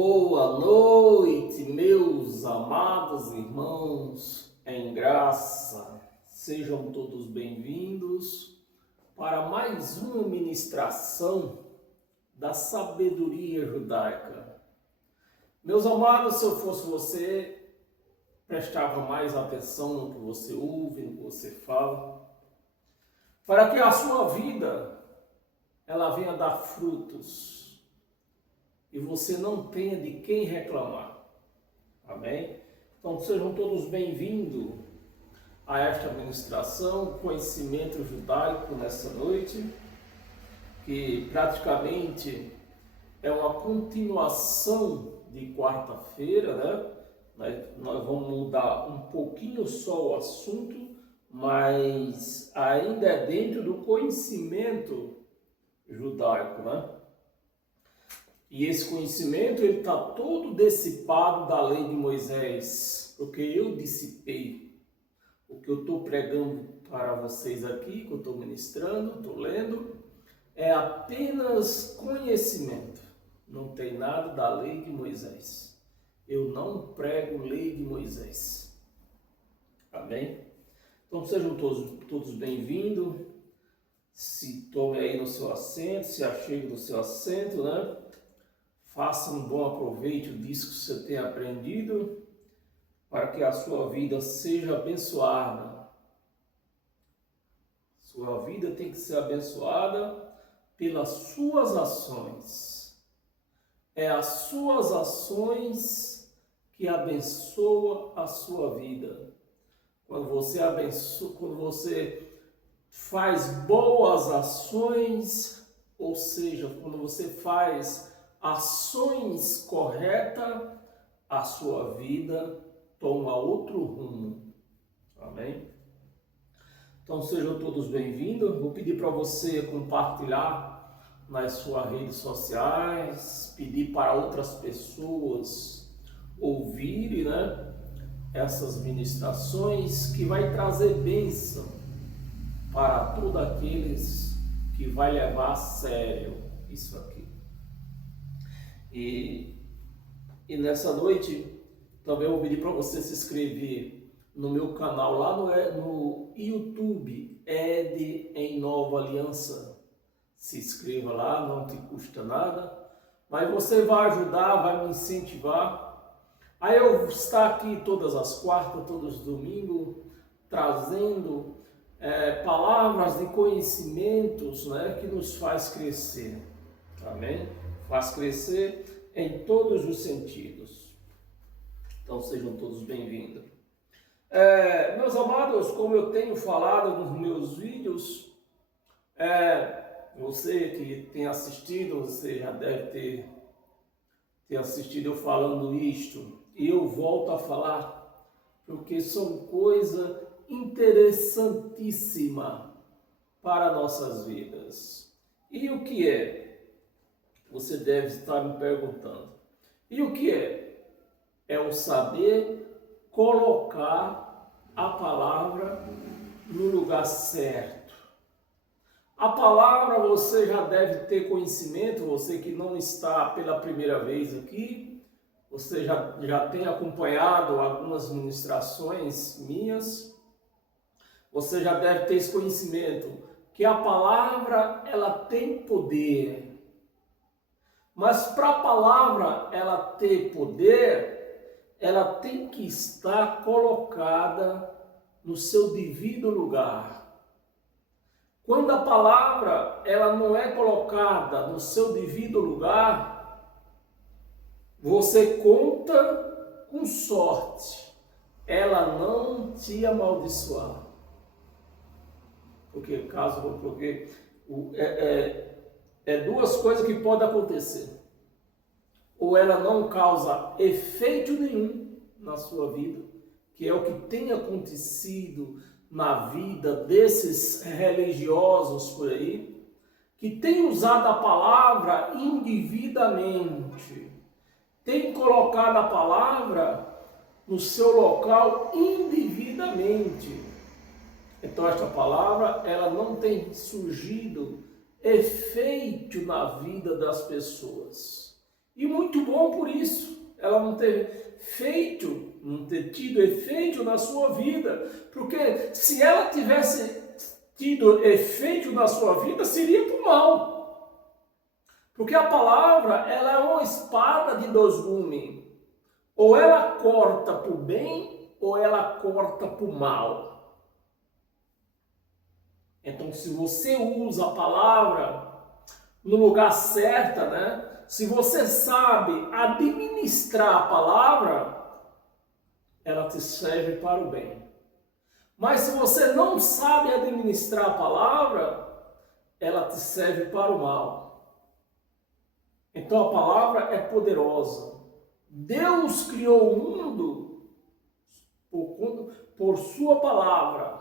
Boa noite, meus amados irmãos em graça. Sejam todos bem-vindos para mais uma ministração da sabedoria judaica. Meus amados, se eu fosse você, prestava mais atenção no que você ouve, no que você fala, para que a sua vida ela venha dar frutos e você não tenha de quem reclamar. Amém? Então sejam todos bem-vindos a esta ministração, conhecimento judaico nessa noite, que praticamente é uma continuação de quarta-feira, né? Nós vamos mudar um pouquinho só o assunto, mas ainda é dentro do conhecimento judaico, né? E esse conhecimento ele está todo dissipado da lei de Moisés, porque eu dissipei o que eu estou pregando para vocês aqui, que eu estou ministrando, estou lendo, é apenas conhecimento, não tem nada da lei de Moisés. Eu não prego lei de Moisés. Amém? Então sejam todos bem-vindos, se tome aí no seu assento, se achegue no seu assento, né? Faça um bom aproveito disso que você tem aprendido, para que a sua vida seja abençoada. Sua vida tem que ser abençoada pelas suas ações. É as suas ações que abençoam a sua vida. Quando você faz boas ações, ou seja, quando você faz ações corretas, a sua vida toma outro rumo. Amém? Então sejam todos bem-vindos. Vou pedir para você compartilhar nas suas redes sociais, pedir para outras pessoas ouvirem, né, essas ministrações que vai trazer bênção para todos aqueles que vai levar a sério isso aqui. E nessa noite também eu vou pedir para você se inscrever no meu canal lá no YouTube, Ed em Nova Aliança. Se inscreva lá, não te custa nada, mas você vai ajudar, vai me incentivar. Aí eu vou estar aqui todas as quartas, todos os domingos, trazendo palavras de conhecimentos, né, que nos faz crescer. Amém? Faz crescer em todos os sentidos. Então sejam todos bem-vindos. Meus amados, como eu tenho falado nos meus vídeos, você que tem assistido, você já deve ter assistido eu falando isto, e eu volto a falar, porque são coisas interessantíssimas para nossas vidas. E o que é? Você deve estar me perguntando. E o que é? É o saber colocar a palavra no lugar certo. A palavra você já deve ter conhecimento, você que não está pela primeira vez aqui, você já tem acompanhado algumas ministrações minhas, você já deve ter esse conhecimento, que a palavra ela tem poder. Mas para a palavra ela ter poder, ela tem que estar colocada no seu devido lugar. Quando a palavra ela não é colocada no seu devido lugar, você conta com sorte, ela não te amaldiçoar. Porque duas coisas que podem acontecer. Ou ela não causa efeito nenhum na sua vida, que é o que tem acontecido na vida desses religiosos por aí, que tem usado a palavra indevidamente, tem colocado a palavra no seu local indevidamente. Então esta palavra ela não tem surgido efeito na vida das pessoas. E muito bom por isso. Ela não ter tido efeito na sua vida. Porque se ela tivesse tido efeito na sua vida, seria para o mal. Porque a palavra, ela é uma espada de dois gumes. Ou ela corta para o bem, ou ela corta para o mal. Então, se você usa a palavra no lugar certo, né? Se você sabe administrar a palavra, ela te serve para o bem. Mas se você não sabe administrar a palavra, ela te serve para o mal. Então a palavra é poderosa. Deus criou o mundo por sua palavra.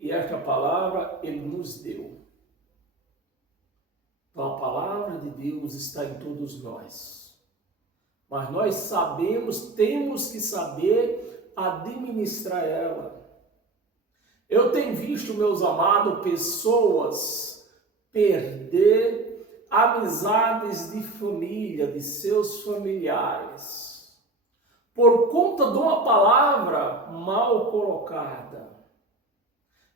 E esta palavra Ele nos deu. Então a palavra de Deus está em todos nós. Mas nós temos que saber administrar ela. Eu tenho visto, meus amados, pessoas perder amizades de família, de seus familiares, por conta de uma palavra mal colocada.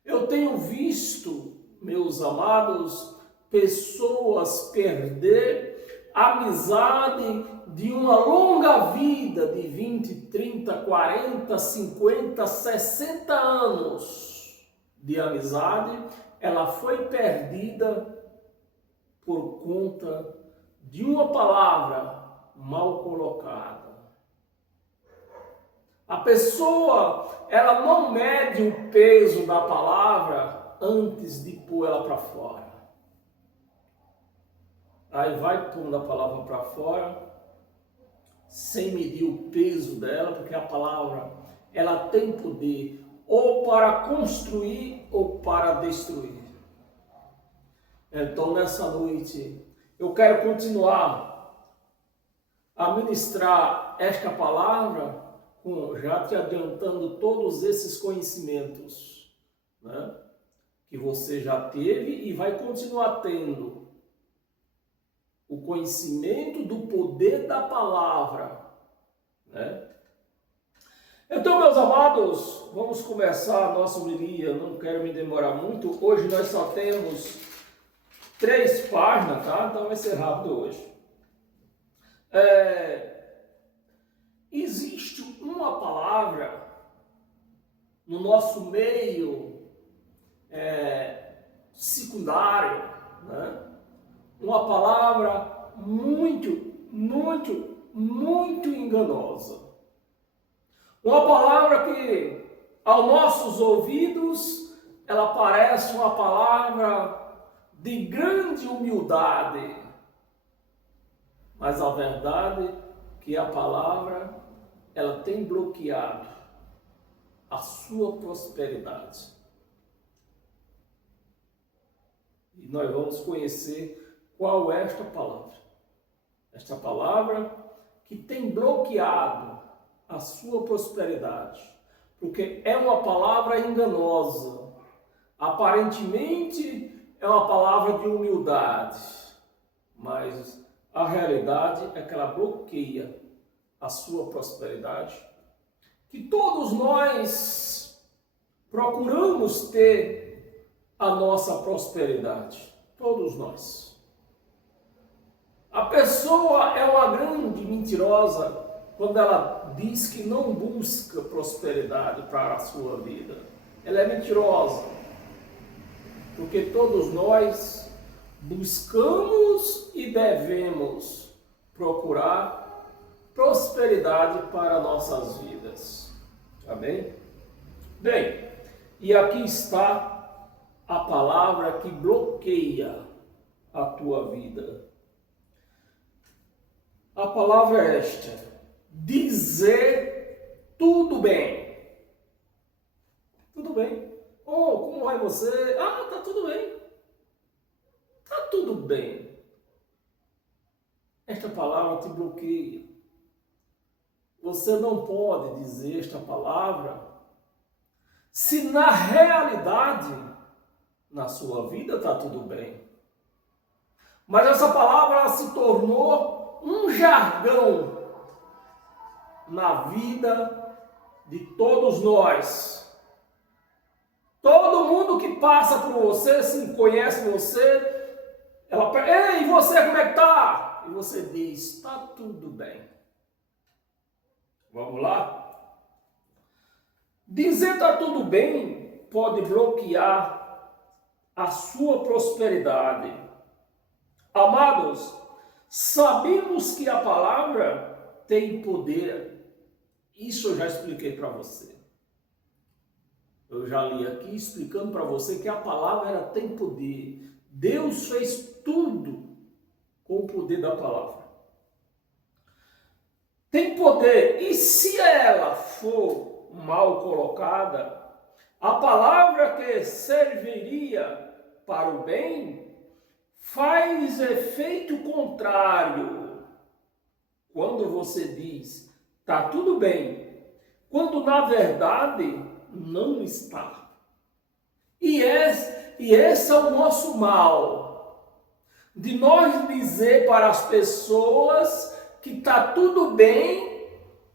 Eu tenho visto, meus amados, pessoas perder amizade de uma longa vida de 20, 30, 40, 50, 60 anos de amizade, ela foi perdida por conta de uma palavra mal colocada. A pessoa, ela não mede o peso da palavra antes de pôr ela para fora. Aí vai pondo a palavra para fora, sem medir o peso dela, porque a palavra, ela tem poder ou para construir ou para destruir. Então, nessa noite, eu quero continuar a ministrar esta palavra, já te adiantando todos esses conhecimentos, né, que você já teve e vai continuar tendo. O conhecimento do poder da palavra, né? Então, meus amados, vamos começar a nossa homilia. Não quero me demorar muito. Hoje nós só temos 3 páginas, tá? Então vai ser rápido hoje. Existe uma palavra no nosso meio secundário, né? Uma palavra muito, muito, muito enganosa. Uma palavra que, aos nossos ouvidos, ela parece uma palavra de grande humildade. Mas a verdade é que a palavra, ela tem bloqueado a sua prosperidade. E nós vamos conhecer qual é esta palavra. Esta palavra que tem bloqueado a sua prosperidade, porque é uma palavra enganosa. Aparentemente é uma palavra de humildade, mas a realidade é que ela bloqueia a sua prosperidade. Que todos nós procuramos ter a nossa prosperidade, todos nós. A pessoa é uma grande mentirosa quando ela diz que não busca prosperidade para a sua vida. Ela é mentirosa, porque todos nós buscamos e devemos procurar prosperidade para nossas vidas. Amém? Bem, e aqui está a palavra que bloqueia a tua vida. A palavra é esta: dizer tudo bem. Tudo bem. Oh, como vai você? Ah, tá tudo bem. Tá tudo bem. Esta palavra te bloqueia. Você não pode dizer esta palavra se na realidade, na sua vida, está tudo bem. Mas essa palavra se tornou um jargão na vida de todos nós. Todo mundo que passa por você, se conhece você, ela pergunta: ei, e você como é que tá? E você diz: tá tudo bem. Vamos lá? Dizer tá tudo bem pode bloquear a sua prosperidade. Amados, sabemos que a palavra tem poder. Isso eu já expliquei para você. Eu já li aqui explicando para você que a palavra ela tem poder. Deus fez tudo com o poder da palavra. Tem poder. E se ela for mal colocada, a palavra que serviria para o bem faz efeito contrário. Quando você diz, tá tudo bem, quando na verdade não está. E esse é o nosso mal, de nós dizer para as pessoas que está tudo bem,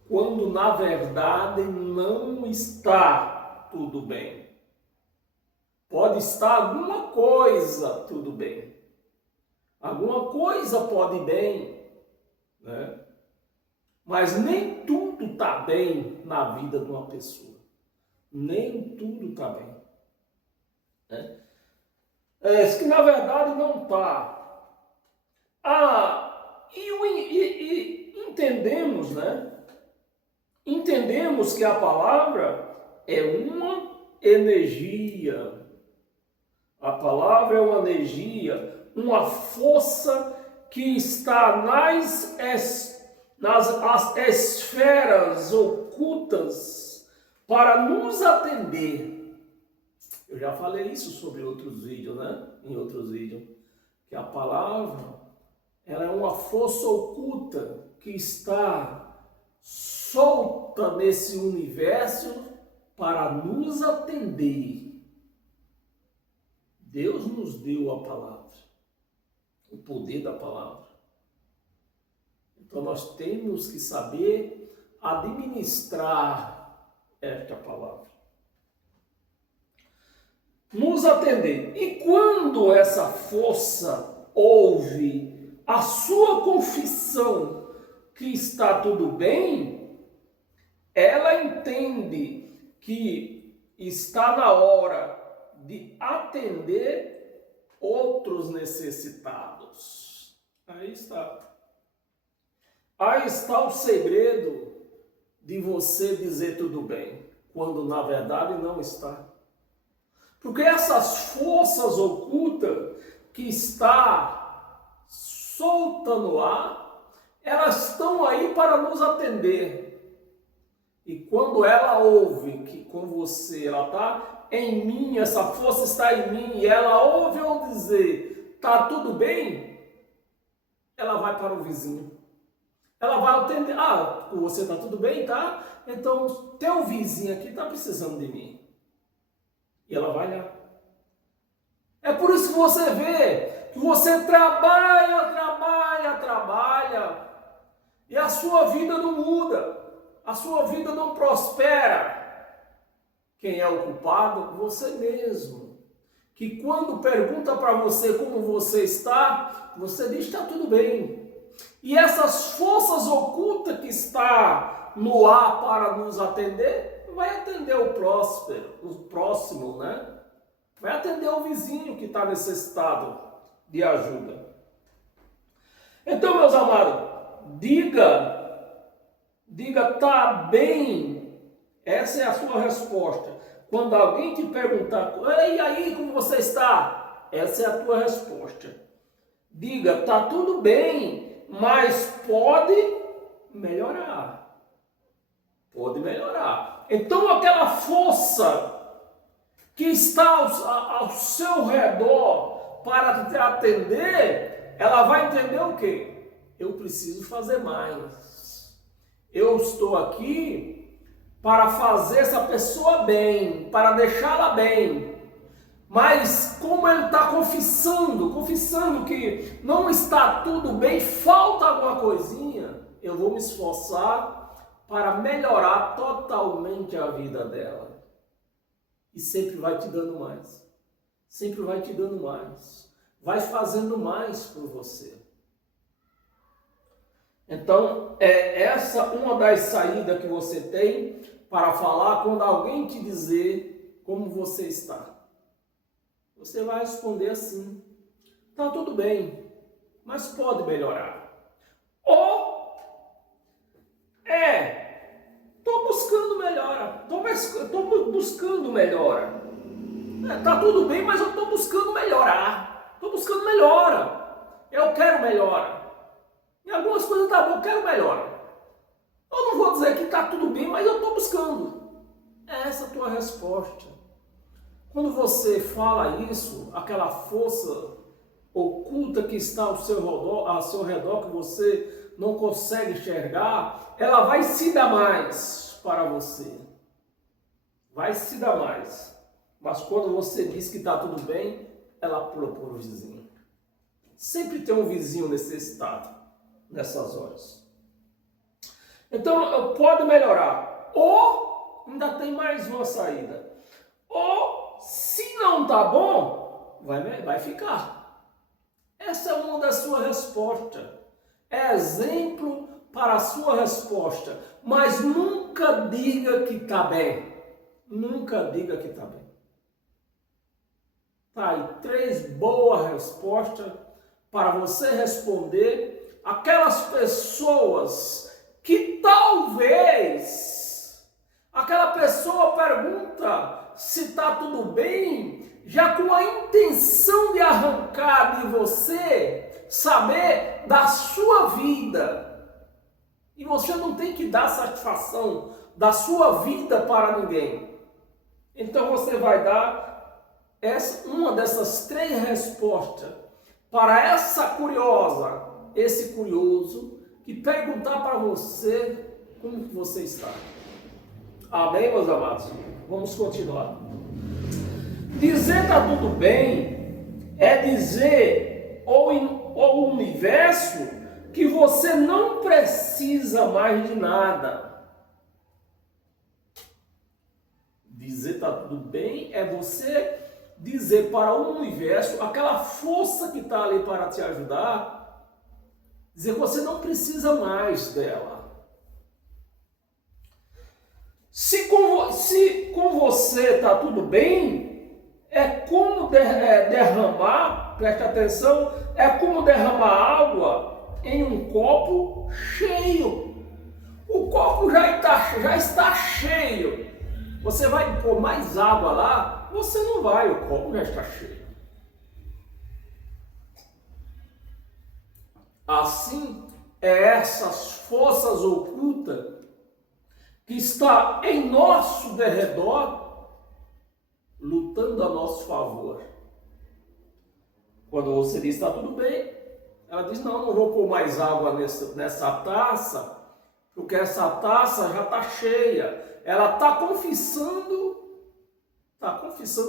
quando na verdade não está tudo bem. Pode estar alguma coisa tudo bem, alguma coisa pode ir bem, né? Mas nem tudo está bem na vida de uma pessoa. Nem tudo está bem. Né? Isso que na verdade não está. E entendemos, né? Entendemos que a palavra é uma energia. A palavra é uma energia, uma força que está nas esferas ocultas para nos atender. Eu já falei isso sobre outros vídeos, né? Em outros vídeos. Que a palavra, ela é uma força oculta que está solta nesse universo para nos atender. Deus nos deu a palavra, o poder da palavra. Então nós temos que saber administrar esta palavra. Nos atender. E quando essa força ouve a sua confissão que está tudo bem, ela entende que está na hora de atender outros necessitados. Aí está. Aí está o segredo de você dizer tudo bem, quando na verdade não está. Porque essas forças ocultas que está solta no ar, elas estão aí para nos atender. E quando ela ouve que com você ela está em mim, essa força está em mim, e ela ouve eu dizer, tá tudo bem? Ela vai para o vizinho. Ela vai atender, você tá tudo bem, tá? Então, teu vizinho aqui tá precisando de mim. E ela vai lá. É por isso que você vê que você trabalha, e a sua vida não muda, a sua vida não prospera. Quem é o culpado? Você mesmo. Que quando pergunta para você como você está, você diz está tudo bem. E essas forças ocultas que está no ar para nos atender, vai atender o próximo, né? Vai atender o vizinho que está necessitado de ajuda. Então, meus amados, diga, tá bem. Essa é a sua resposta. Quando alguém te perguntar, e aí, como você está? Essa é a tua resposta. Diga, tá tudo bem, mas pode melhorar. Pode melhorar. Então, aquela força que está ao seu redor para te atender, ela vai entender o quê? Eu preciso fazer mais. Eu estou aqui para fazer essa pessoa bem, para deixá-la bem. Mas como ele está confessando que não está tudo bem, falta alguma coisinha, eu vou me esforçar para melhorar totalmente a vida dela. E sempre vai te dando mais. Sempre vai te dando mais. Vai fazendo mais por você. Então, é essa uma das saídas que você tem para falar quando alguém te dizer como você está. Você vai responder assim: tá tudo bem, mas pode melhorar. Ou tô buscando melhora, tô buscando melhora. Tá tudo bem, mas eu tô buscando melhorar. Tô buscando melhora. Eu quero melhora. Em algumas coisas tá bom, eu quero melhora. Eu não vou dizer que tá tudo bem, mas eu tô buscando. É essa a tua resposta. Quando você fala isso, aquela força oculta que está ao seu redor, que você não consegue enxergar, ela vai se dar mais para você. Vai se dar mais. Mas quando você diz que está tudo bem, ela pula para o vizinho. Sempre tem um vizinho necessitado nessas horas. Então, pode melhorar. Ou ainda tem mais uma saída. Ou, se não tá bom, vai ficar. Essa é uma das suas respostas. É exemplo para a sua resposta. Mas nunca diga que está bem. Nunca diga que está bem. Tá aí 3 boas respostas para você responder aquelas pessoas que talvez aquela pessoa pergunta se está tudo bem, já com a intenção de arrancar de você saber da sua vida. E você não tem que dar satisfação da sua vida para ninguém. Então você vai dar uma dessas 3 respostas para esse curioso que perguntar para você como que você está. Amém, meus amados? Vamos continuar. Dizer tá tudo bem é dizer ao universo que você não precisa mais de nada. Dizer tá tudo bem é você dizer para o universo, aquela força que está ali para te ajudar, dizer que você não precisa mais dela. Se com você está tudo bem, é como derramar, preste atenção, é como derramar água em um copo cheio. O copo já está cheio. Você vai pôr mais água lá? Você não vai, o copo já está cheio. Assim, essas forças ocultas que está em nosso derredor, lutando a nosso favor. Quando você diz está tudo bem, ela diz não vou pôr mais água nessa taça, porque essa taça já está cheia. Ela está confessando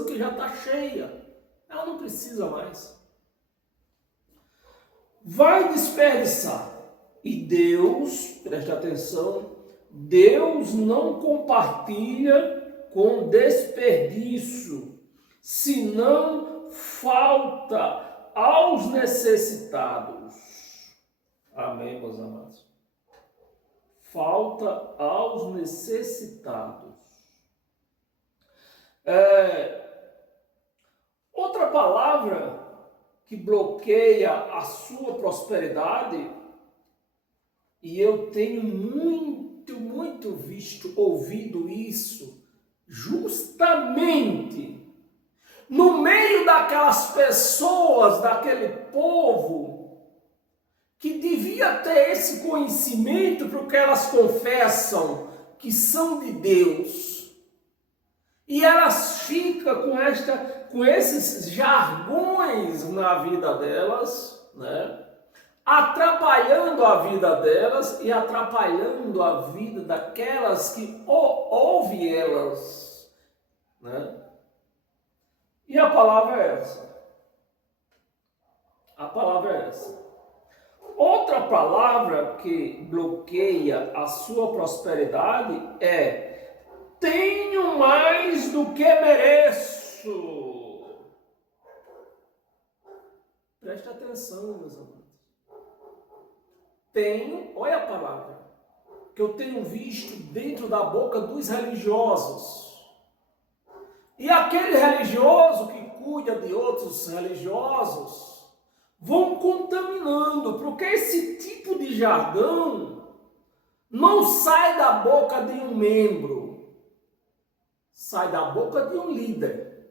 que já está cheia. Ela não precisa mais. Vai desperdiçar. E Deus, preste atenção, Deus não compartilha com desperdício, senão falta aos necessitados. Amém, meus amados? Falta aos necessitados. Outra palavra que bloqueia a sua prosperidade, e eu tenho muito ouvido isso, justamente no meio daquelas pessoas, daquele povo, que devia ter esse conhecimento porque elas confessam que são de Deus. E elas ficam com esses jargões na vida delas, né? Atrapalhando a vida delas e atrapalhando a vida daquelas que ouvem elas, né? E a palavra é essa. A palavra é essa. Outra palavra que bloqueia a sua prosperidade é: tenho mais do que mereço. Preste atenção, meus amados. Olha a palavra, que eu tenho visto dentro da boca dos religiosos. E aquele religioso que cuida de outros religiosos vão contaminando, porque esse tipo de jargão não sai da boca de um membro, sai da boca de um líder.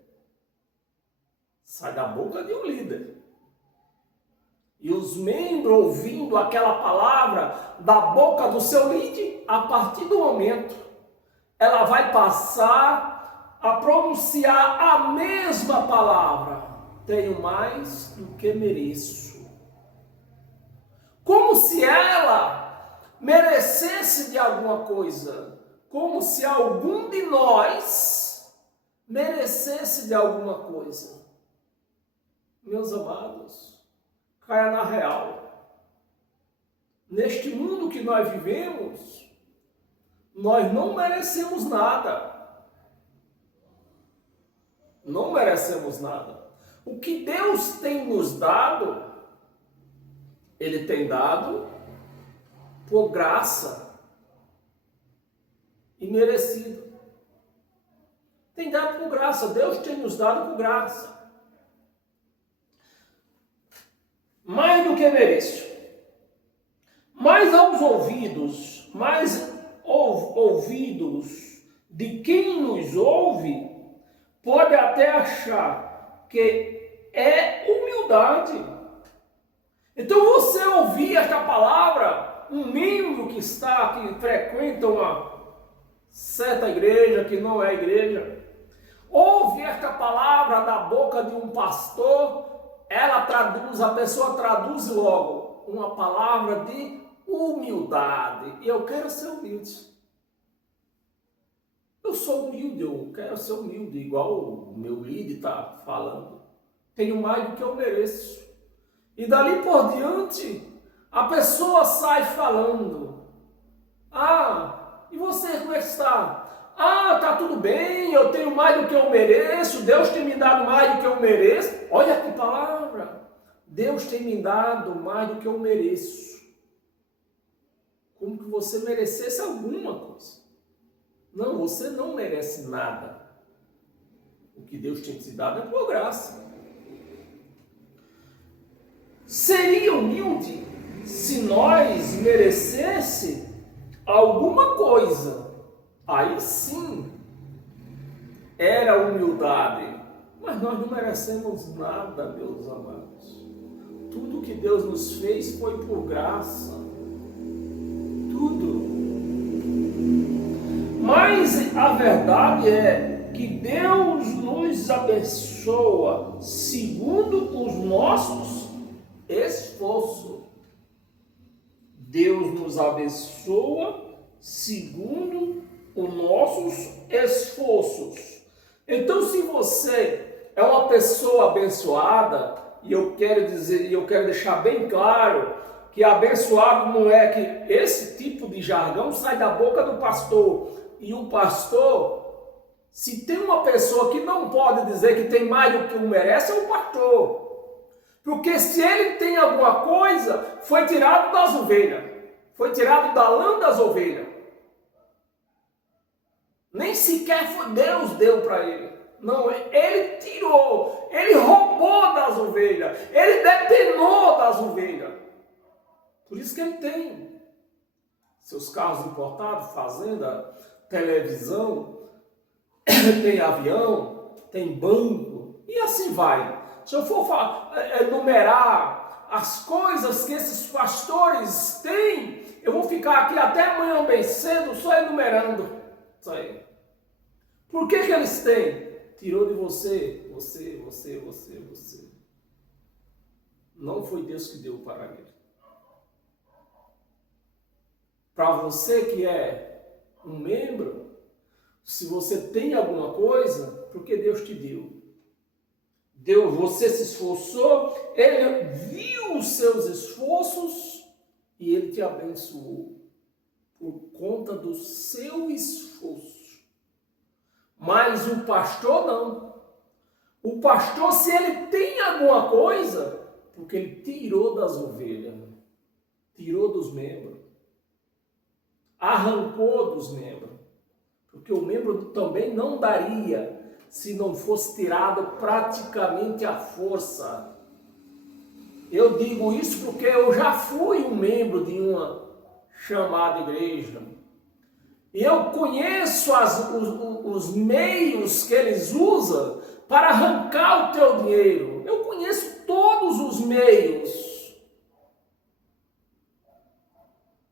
Sai da boca de um líder. E os membros ouvindo aquela palavra da boca do seu líder, a partir do momento, ela vai passar a pronunciar a mesma palavra. Tenho mais do que mereço. Como se ela merecesse de alguma coisa. Como se algum de nós merecesse de alguma coisa. Meus amados, caia na real. Neste mundo que nós vivemos, nós não merecemos nada. Não merecemos nada. O que Deus tem nos dado, Ele tem dado por graça e merecido. Tem dado por graça, Deus tem nos dado por graça. Mais do que mereço. Mais aos ouvidos, de quem nos ouve, pode até achar que é humildade. Então você ouvir esta palavra, um membro que frequenta uma certa igreja, que não é igreja, ouve esta palavra da boca de um pastor, a pessoa traduz logo uma palavra de humildade. E eu quero ser humilde. Eu sou humilde, eu quero ser humilde, igual o meu líder está falando. Tenho mais do que eu mereço. E dali por diante, a pessoa sai falando. E você como é que está? Tá tudo bem, eu tenho mais do que eu mereço, Deus tem me dado mais do que eu mereço. Olha que palavra! Deus tem me dado mais do que eu mereço. Como que você merecesse alguma coisa. Não, você não merece nada. O que Deus tem te dado é por graça. Seria humilde se nós merecesse alguma coisa. Aí sim era humildade. Mas nós não merecemos nada, meus amados. Tudo que Deus nos fez foi por graça. Tudo. Mas a verdade é que Deus nos abençoa segundo os nossos esforços. Deus nos abençoa segundo os nossos esforços. Então, se você é uma pessoa abençoada, e eu quero deixar bem claro que abençoado não é que esse tipo de jargão sai da boca do pastor. E o pastor, se tem uma pessoa que não pode dizer que tem mais do que merece, é o pastor. Porque se ele tem alguma coisa, foi tirado das ovelhas. Foi tirado da lã das ovelhas. Nem sequer Deus deu para ele. Não, ele tirou, ele roubou das ovelhas, ele depenou das ovelhas. Por isso que ele tem seus carros importados, fazenda, televisão, tem avião, tem banco, e assim vai. Se eu for enumerar as coisas que esses pastores têm, eu vou ficar aqui até amanhã bem cedo só enumerando isso aí. Por que eles têm? Tirou de você. Não foi Deus que deu para ele. Para você que é um membro, se você tem alguma coisa, porque Deus te deu. Deus, você se esforçou, Ele viu os seus esforços e Ele te abençoou por conta do seu esforço. Mas o pastor não. O pastor, se ele tem alguma coisa, porque ele tirou das ovelhas, tirou dos membros, arrancou dos membros, porque o membro também não daria se não fosse tirado praticamente à força. Eu digo isso porque eu já fui um membro de uma chamada igreja. E eu conheço os meios que eles usam para arrancar o teu dinheiro. Eu conheço todos os meios.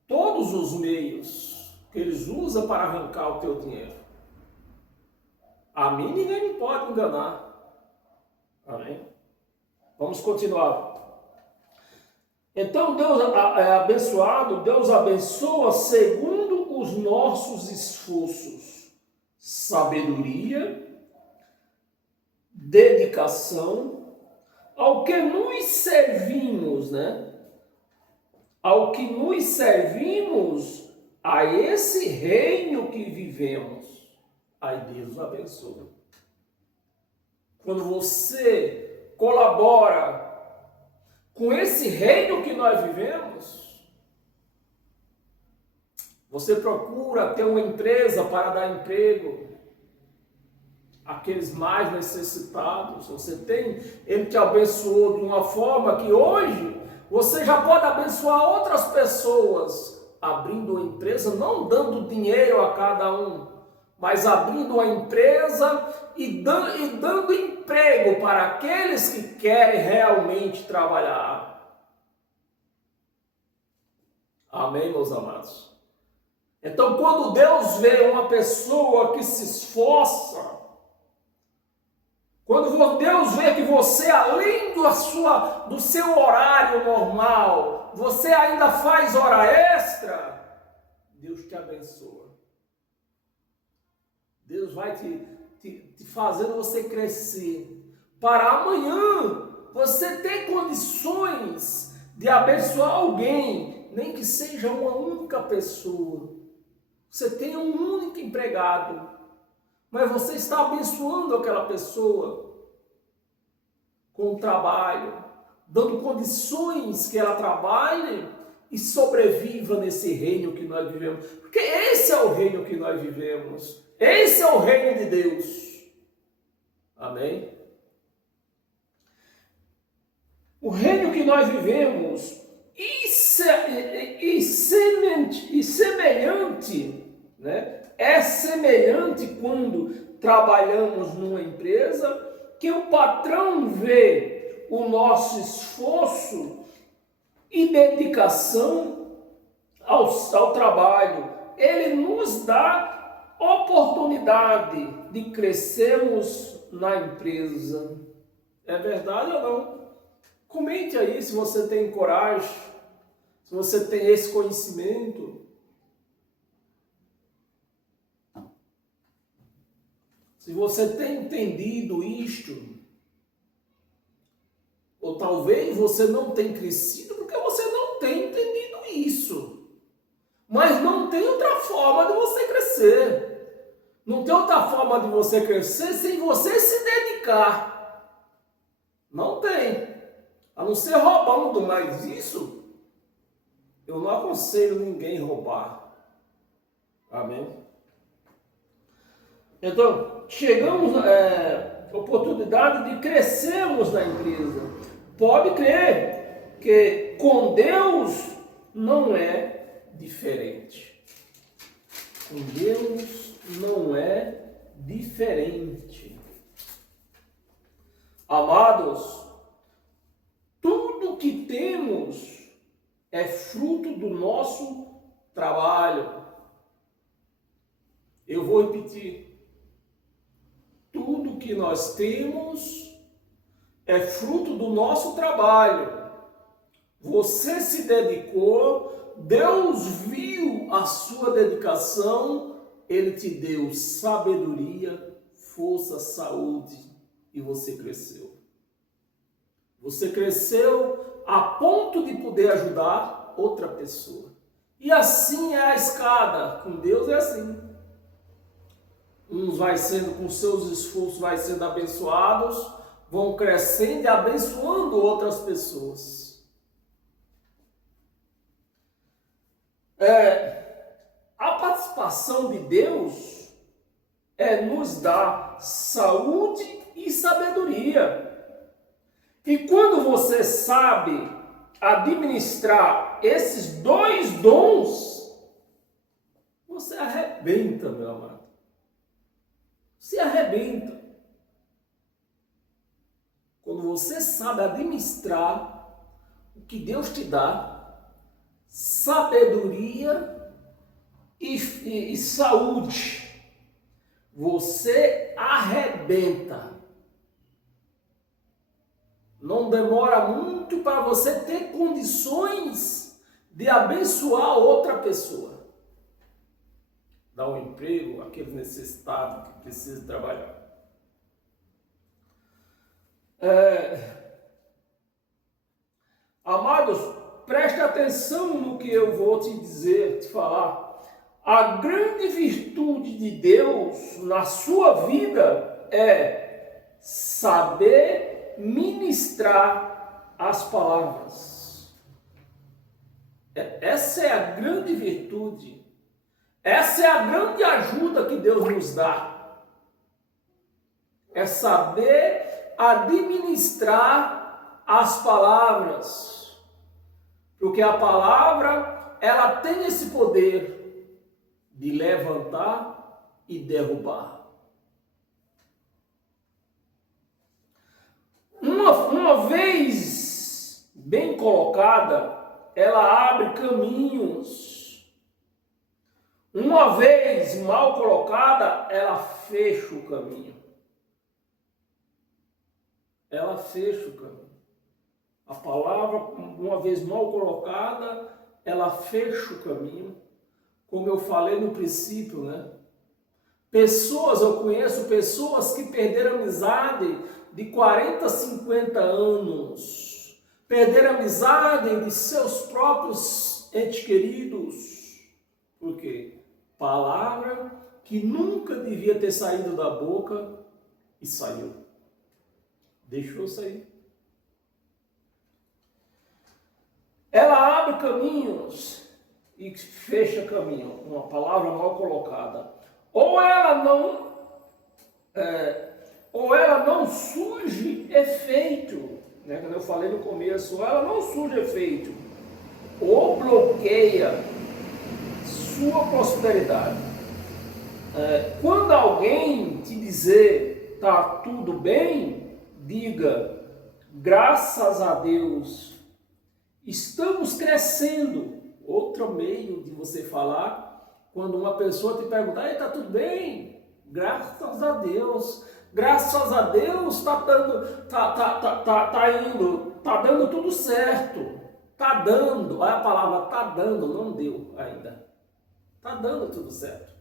Todos os meios que eles usam para arrancar o teu dinheiro. A mim ninguém me pode enganar. Amém? Vamos continuar. Então Deus é abençoado, Deus abençoa segundo os nossos esforços. Sabedoria, dedicação, ao que nos servimos, né? Ao que nos servimos a esse reino que vivemos. Aí Deus abençoa. Quando você colabora com esse reino que nós vivemos, você procura ter uma empresa para dar emprego àqueles mais necessitados. Ele te abençoou de uma forma que hoje você já pode abençoar outras pessoas, abrindo uma empresa, não dando dinheiro a cada um, mas abrindo uma empresa e dando emprego para aqueles que querem realmente trabalhar. Amém, meus amados? Então, quando Deus vê uma pessoa que se esforça, quando Deus vê que você, além do seu horário normal, você ainda faz hora extra, Deus te abençoa. Deus vai te fazendo você crescer, para amanhã você ter condições de abençoar alguém, nem que seja uma única pessoa. Você tem um único empregado, mas você está abençoando aquela pessoa com o trabalho, dando condições que ela trabalhe e sobreviva nesse reino que nós vivemos. Porque esse é o reino que nós vivemos. Esse é o reino de Deus. Amém? O reino que nós vivemos e semelhante, né? É semelhante quando trabalhamos numa empresa, que o patrão vê o nosso esforço e dedicação ao trabalho. Ele nos dá oportunidade de crescermos na empresa. É verdade ou não? Comente aí se você tem coragem, se você tem esse conhecimento. Se você tem entendido isto, ou talvez você não tenha crescido porque você não tem entendido isso. Mas não tem outra forma de você crescer. Não tem outra forma de você crescer sem você se dedicar. Não tem. A não ser roubando, mas isso eu não aconselho ninguém roubar. Amém? Então, chegamos à oportunidade de crescermos na empresa. Pode crer que com Deus não é diferente. Com Deus não é diferente. Amados, tudo que temos é fruto do nosso trabalho. Eu vou repetir. Tudo que nós temos é fruto do nosso trabalho. Você se dedicou, Deus viu a sua dedicação, Ele te deu sabedoria, força, saúde e você cresceu. Você cresceu a ponto de poder ajudar outra pessoa. E assim é a escada. Com Deus é assim. Uns vai sendo, com seus esforços, vai sendo abençoados, vão crescendo e abençoando outras pessoas. A participação de Deus nos dar saúde e sabedoria. E quando você sabe administrar esses dois dons, você arrebenta, meu amado. Se arrebenta. Quando você sabe administrar o que Deus te dá, sabedoria e saúde, você arrebenta. Não demora muito para você ter condições de abençoar outra pessoa. Dar um emprego àquele necessitado que precisa trabalhar. Amados, preste atenção no que eu vou te dizer, te falar. A grande virtude de Deus na sua vida é saber ministrar as palavras. Essa é a grande virtude. Essa é a grande ajuda que Deus nos dá. É saber administrar as palavras. Porque a palavra, ela tem esse poder de levantar e derrubar. Uma vez bem colocada, ela abre caminhos. Uma vez mal colocada, ela fecha o caminho. Ela fecha o caminho. A palavra, uma vez mal colocada, ela fecha o caminho. Como eu falei no princípio, né? Eu conheço pessoas que perderam amizade de 40, 50 anos. Perderam amizade de seus próprios entes queridos. Por quê? Palavra que nunca devia ter saído da boca e saiu. Deixou sair. Ela abre caminhos e fecha caminho. Uma palavra mal colocada. Ou ela não surge efeito. Né? Como eu falei no começo, ou ela não surge efeito. Ou bloqueia sua prosperidade. Quando alguém te dizer tá tudo bem, diga graças a Deus estamos crescendo. Outro meio de você falar, quando uma pessoa te perguntar, tá tudo bem? Graças a Deus. Graças a Deus tá dando tudo certo. Tá dando, olha a palavra tá dando, não deu ainda. Tá dando tudo certo.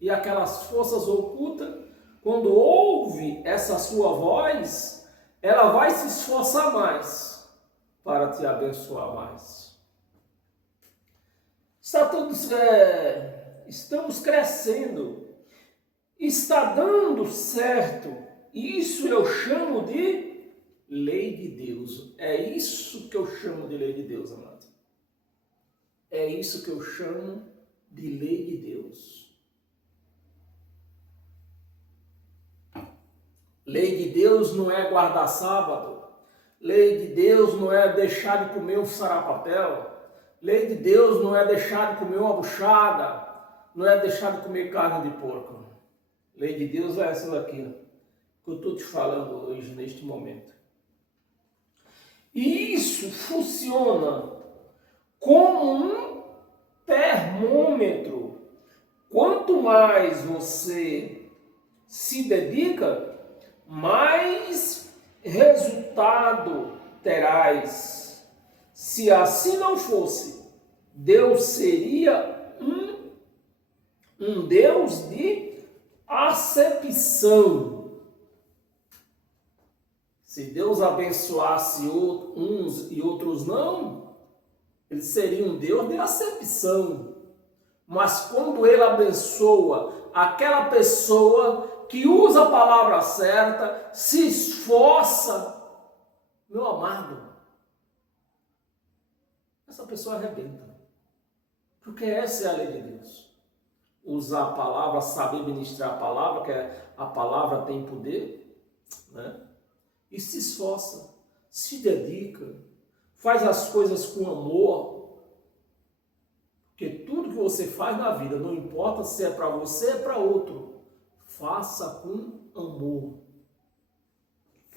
E aquelas forças ocultas, quando ouve essa sua voz, ela vai se esforçar mais para te abençoar mais. Estamos crescendo. Está dando certo. Isso eu chamo de lei de Deus. É isso que eu chamo de lei de Deus, amado. É isso que eu chamo de lei de Deus. Lei de Deus não é guardar sábado. Lei de Deus não é deixar de comer um sarapatel. Lei de Deus não é deixar de comer uma buchada. Não é deixar de comer carne de porco. Lei de Deus é essa daqui, que eu estou te falando hoje, neste momento. E isso funciona como um termômetro. Quanto mais você se dedica, mais resultado terás. Se assim não fosse, Deus seria um Deus de acepção. Se Deus abençoasse uns e outros não, ele seria um Deus de acepção. Mas quando ele abençoa aquela pessoa que usa a palavra certa, se esforça, meu amado, essa pessoa arrebenta. Porque essa é a lei de Deus. Usar a palavra, saber ministrar a palavra, que a palavra tem poder, né? E se esforça, se dedica, faz as coisas com amor. Porque tudo que você faz na vida, não importa se é para você ou para outro, faça com amor.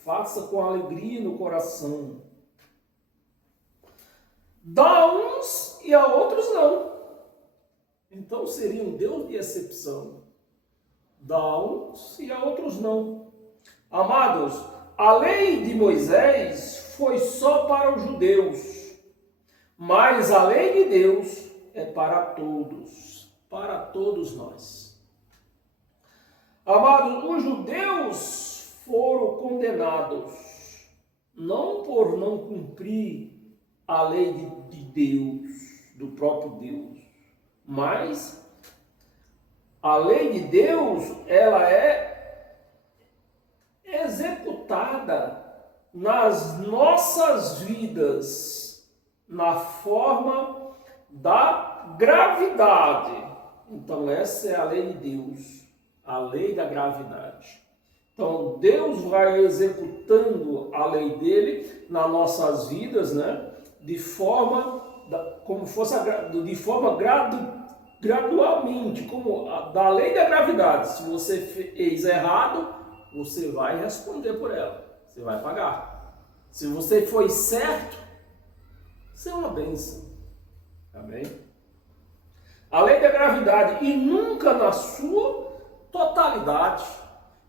Faça com alegria no coração. Dá a uns e a outros não. Então seria um Deus de exceção. Dá a uns e a outros não. Amados, a lei de Moisés foi só para os judeus, mas a lei de Deus é para todos nós. Amados, os judeus foram condenados, não por não cumprir a lei de Deus, do próprio Deus, mas a lei de Deus, ela é executada nas nossas vidas, na forma da gravidade. Então essa é a lei de Deus, a lei da gravidade. Então Deus vai executando a lei dele nas nossas vidas, né? De forma gradualmente, como da lei da gravidade. Se você fez errado, você vai responder por ela, você vai pagar. Se você foi certo, isso é uma bênção. Amém? A lei da gravidade, e nunca na sua totalidade.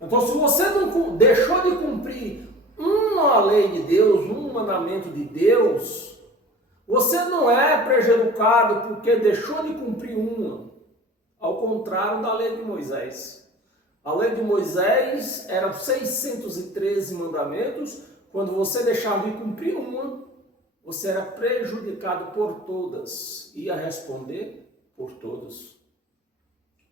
Então, se você não deixou de cumprir uma lei de Deus, um mandamento de Deus, você não é prejudicado porque deixou de cumprir uma. Ao contrário da lei de Moisés. A lei de Moisés eram 613 mandamentos. Quando você deixava de cumprir uma, você era prejudicado por todas. Ia responder por todas.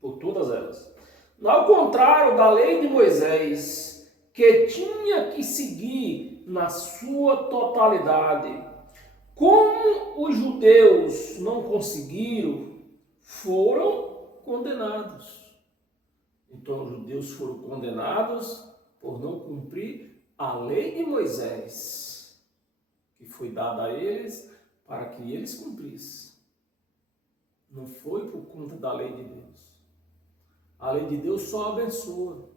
Por todas elas. Ao contrário da lei de Moisés, que tinha que seguir na sua totalidade. Como os judeus não conseguiram, foram condenados. Então os judeus foram condenados por não cumprir a lei de Moisés, que foi dada a eles para que eles cumprissem. Não foi por conta da lei de Deus. A lei de Deus só abençoa.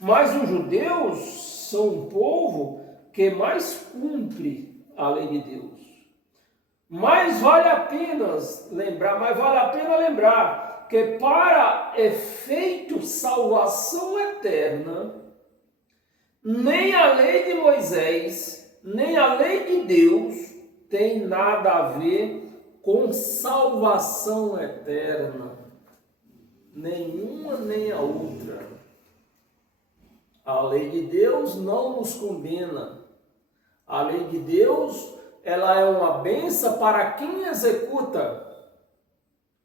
Mas os judeus são um povo que mais cumpre a lei de Deus. Mas vale a pena lembrar que para efeito salvação eterna, nem a lei de Moisés, nem a lei de Deus tem nada a ver com salvação eterna. Nenhuma nem a outra. A lei de Deus não nos condena. A lei de Deus, ela é uma bênção para quem executa.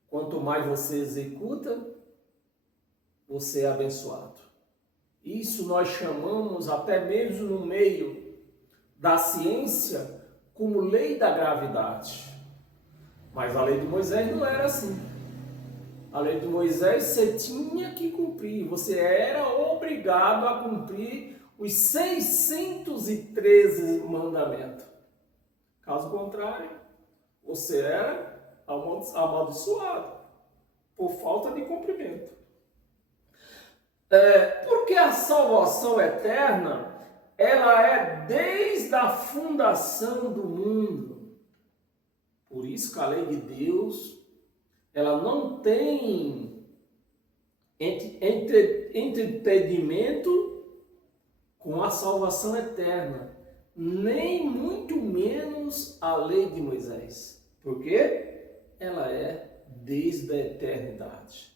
Quanto mais você executa, você é abençoado. Isso nós chamamos, até mesmo no meio da ciência, como lei da gravidade. Mas a lei de Moisés não era assim. A lei de Moisés você tinha que cumprir, você era obrigado a cumprir os 613 mandamentos. Caso contrário, você era amaldiçoado por falta de cumprimento. Porque a salvação eterna, ela é desde a fundação do mundo. Por isso que a lei de Deus, ela não tem entendimento com a salvação eterna, nem muito menos a lei de Moisés, porque ela é desde a eternidade.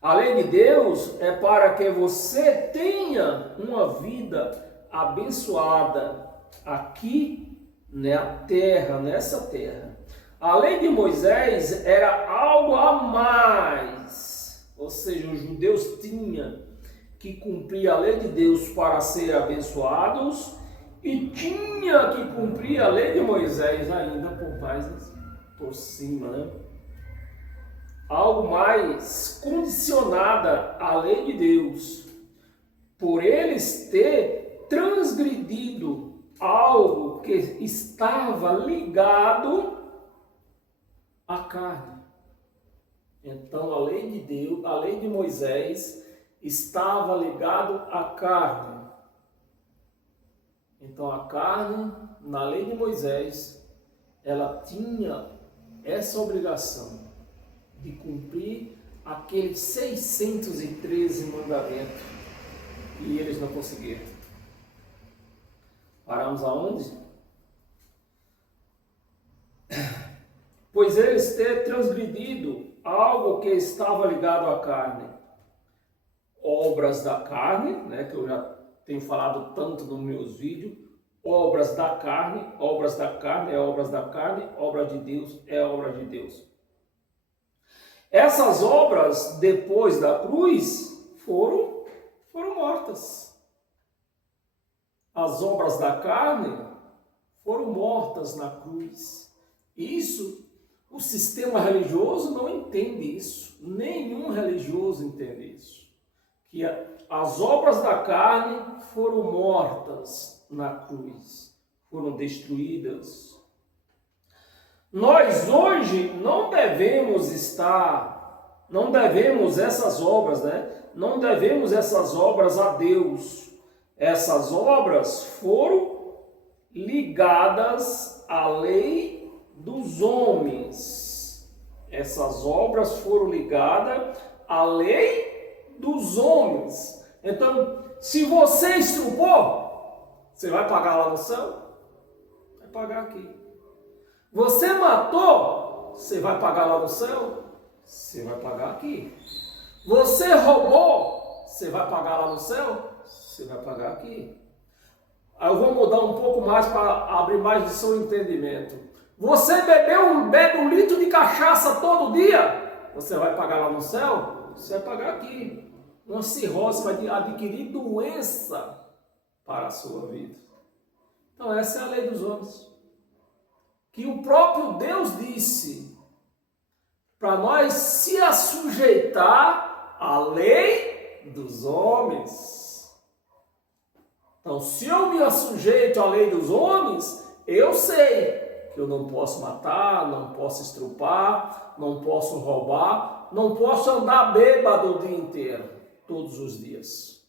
A lei de Deus é para que você tenha uma vida abençoada aqui na terra, nessa terra. A lei de Moisés era algo a mais, ou seja, os judeus tinham que cumprir a lei de Deus para ser abençoados e tinha que cumprir a lei de Moisés ainda por cima, né? Algo mais condicionada à lei de Deus, por eles ter transgredido algo que estava ligado à carne. Então a lei de Deus, a lei de Moisés estava ligado à carne. Então a carne, na lei de Moisés, ela tinha essa obrigação de cumprir aqueles 613 mandamentos e eles não conseguiram. Paramos aonde? Pois eles ter transgredido algo que estava ligado à carne, obras da carne, né, que eu já tenho falado tanto nos meus vídeos, obras da carne é obras da carne, obra de Deus é obra de Deus. Essas obras, depois da cruz, foram mortas. As obras da carne foram mortas na cruz. Isso, o sistema religioso não entende isso. Nenhum religioso entende isso. Que as obras da carne foram mortas na cruz, foram destruídas. Nós hoje não devemos essas obras, né? Não devemos essas obras a Deus. Essas obras foram ligadas à lei dos homens. Essas obras foram ligadas à lei dos homens. Então, se você estrupou, você vai pagar lá no céu? Vai pagar aqui. Você matou, você vai pagar lá no céu? Você vai pagar aqui. Você roubou, você vai pagar lá no céu? Você vai pagar aqui. Aí eu vou mudar um pouco mais para abrir mais do seu entendimento. Você bebe um litro de cachaça todo dia? Você vai pagar lá no céu? Você vai pagar aqui. Uma cirrose vai adquirir doença para a sua vida. Então essa é a lei dos homens. Que o próprio Deus disse para nós se sujeitar à lei dos homens. Então, se eu me sujeito à lei dos homens, eu sei que eu não posso matar, não posso estrupar, não posso roubar, não posso andar bêbado o dia inteiro, todos os dias.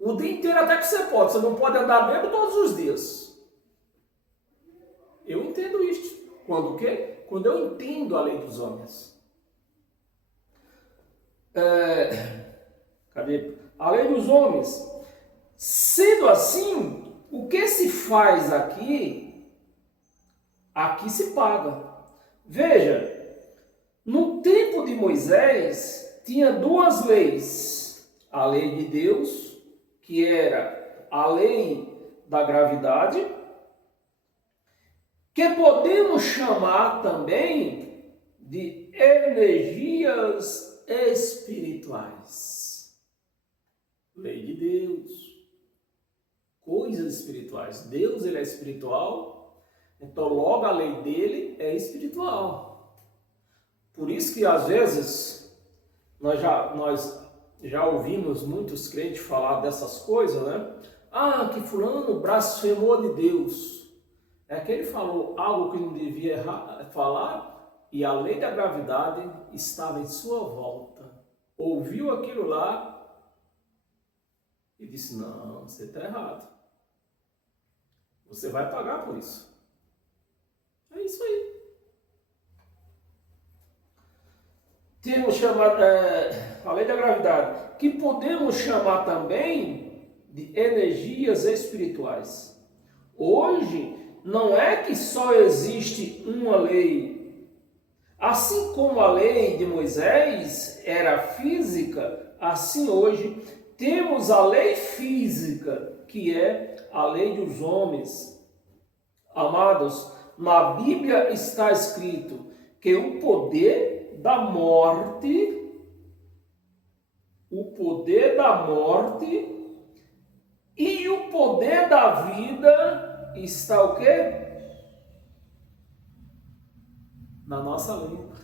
O dia inteiro até que você não pode andar bêbado todos os dias. Eu entendo isto. Quando o quê? Quando eu entendo a lei dos homens. Cadê? A lei dos homens. Sendo assim, o que se faz aqui, aqui se paga. Veja, no tempo de Moisés, tinha duas leis. A lei de Deus, que era a lei da gravidade, que podemos chamar também de energias espirituais. Lei de Deus, coisas espirituais. Deus, ele é espiritual, então logo a lei dele é espiritual. Por isso que às vezes nós já ouvimos muitos crentes falar dessas coisas, né? Ah, que fulano blasfemou de Deus. É que ele falou algo que não devia falar e a lei da gravidade estava em sua volta. Ouviu aquilo lá e disse, não, você está errado. Você vai pagar por isso. É isso aí. Temos chamado a lei da gravidade, que podemos chamar também de energias espirituais. Hoje, não é que só existe uma lei. Assim como a lei de Moisés era física, assim hoje temos a lei física, que é a lei dos homens. Amados, na Bíblia está escrito que o poder da morte, e o poder da vida está o quê? Na nossa língua.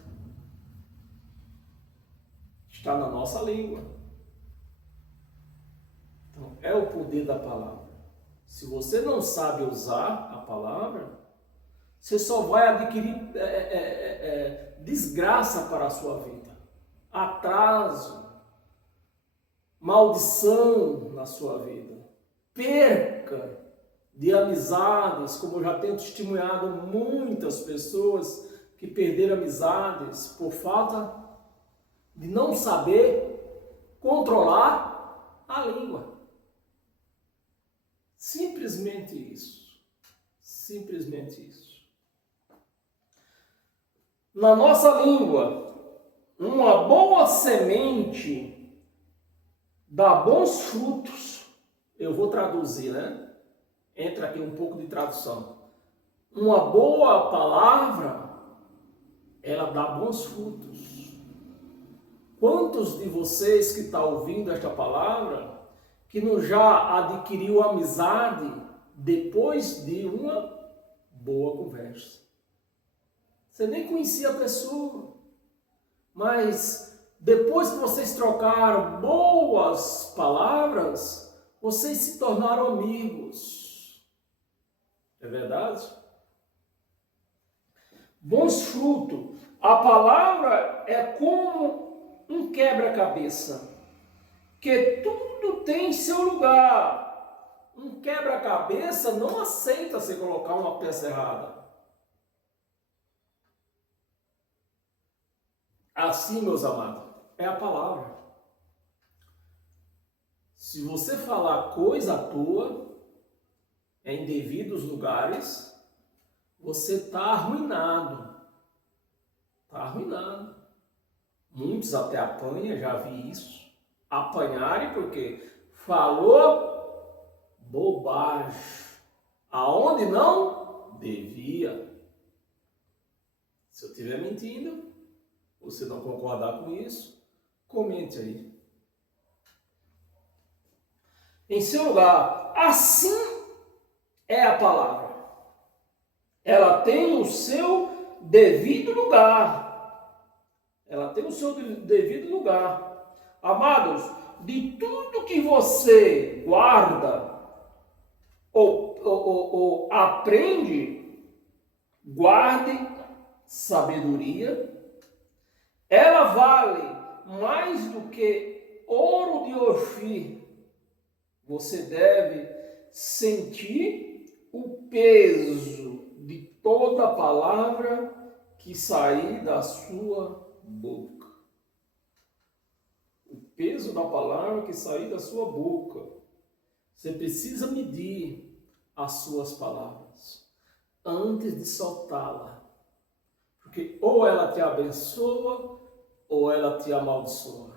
Está na nossa língua. Então, é o poder da palavra. Se você não sabe usar a palavra, você só vai adquirir desgraça para a sua vida. Atraso, maldição na sua vida. Perca de amizades, como eu já tenho testemunhado muitas pessoas que perderam amizades por falta de não saber controlar a língua. Simplesmente isso. Simplesmente isso. Na nossa língua, uma boa semente dá bons frutos. Eu vou traduzir, né? Entra aqui um pouco de tradução. Uma boa palavra, ela dá bons frutos. Quantos de vocês que estão ouvindo esta palavra, que não já adquiriu amizade depois de uma boa conversa? Você nem conhecia a pessoa, mas depois que vocês trocaram boas palavras, vocês se tornaram amigos. É verdade? Bons frutos. A palavra é como um quebra-cabeça, que tudo tem seu lugar. Um quebra-cabeça não aceita você colocar uma peça errada. Assim, meus amados, é a palavra. Se você falar coisa à toa, em devidos lugares, você está arruinado. Está arruinado. Muitos até apanham, já vi isso. Apanharem porque falou bobagem. Aonde não devia. Se eu estiver mentindo, você não concordar com isso, comente aí. Em seu lugar, assim é a palavra. Ela tem o seu devido lugar. Ela tem o seu devido lugar. Amados, de tudo que você guarda ou aprende, guarde sabedoria. Ela vale mais do que ouro de Ofir. Você deve sentir o peso de toda palavra que sair da sua boca. O peso da palavra que sair da sua boca. Você precisa medir as suas palavras antes de soltá-la. Porque ou ela te abençoa ou ela te amaldiçoa.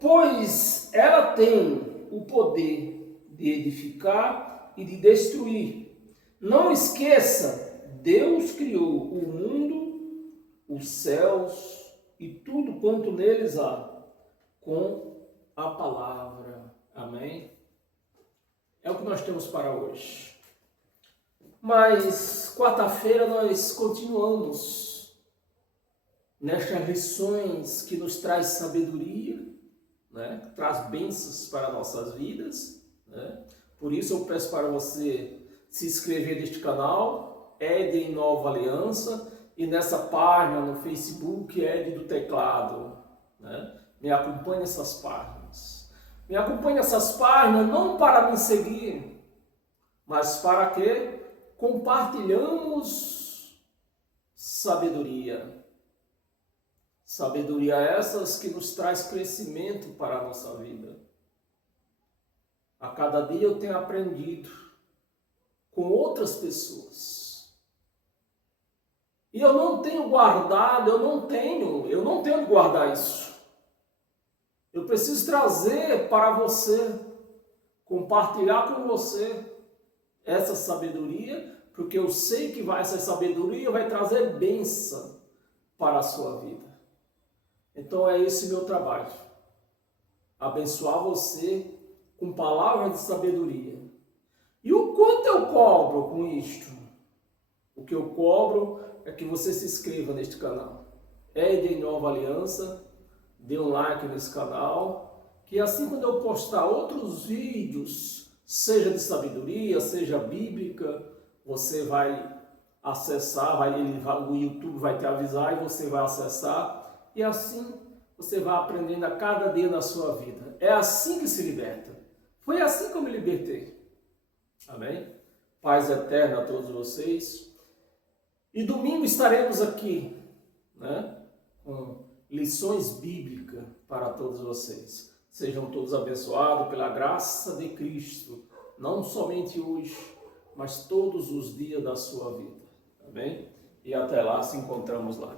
Pois ela tem o poder de edificar e de destruir. Não esqueça, Deus criou o mundo, os céus e tudo quanto neles há, com a palavra. Amém? É o que nós temos para hoje. Mas quarta-feira nós continuamos nestas lições que nos traz sabedoria, né? Que traz bênçãos para nossas vidas, né? Por isso eu peço para você se inscrever neste canal, Ed em Nova Aliança, e nessa página no Facebook, Ed do Teclado, né? Me acompanhe nessas páginas. Me acompanhe nessas páginas não para me seguir, mas para que compartilhamos sabedoria. Sabedoria essas que nos traz crescimento para a nossa vida. A cada dia eu tenho aprendido com outras pessoas. E eu não tenho guardado, eu não tenho de guardar isso. Eu preciso trazer para você, compartilhar com você essa sabedoria, porque eu sei que essa sabedoria vai trazer bênção para a sua vida. Então é esse meu trabalho. Abençoar você com palavras de sabedoria. E o quanto eu cobro com isto? O que eu cobro é que você se inscreva neste canal. É de Nova Aliança, dê um like nesse canal, que assim quando eu postar outros vídeos, seja de sabedoria, seja bíblica, você vai acessar, o YouTube vai te avisar e você vai acessar, e assim você vai aprendendo a cada dia na sua vida. É assim que se liberta. Foi assim que eu me libertei. Amém? Paz eterna a todos vocês. E domingo estaremos aqui, né, com lições bíblicas para todos vocês. Sejam todos abençoados pela graça de Cristo, não somente hoje, mas todos os dias da sua vida. Amém? E até lá, se encontramos lá.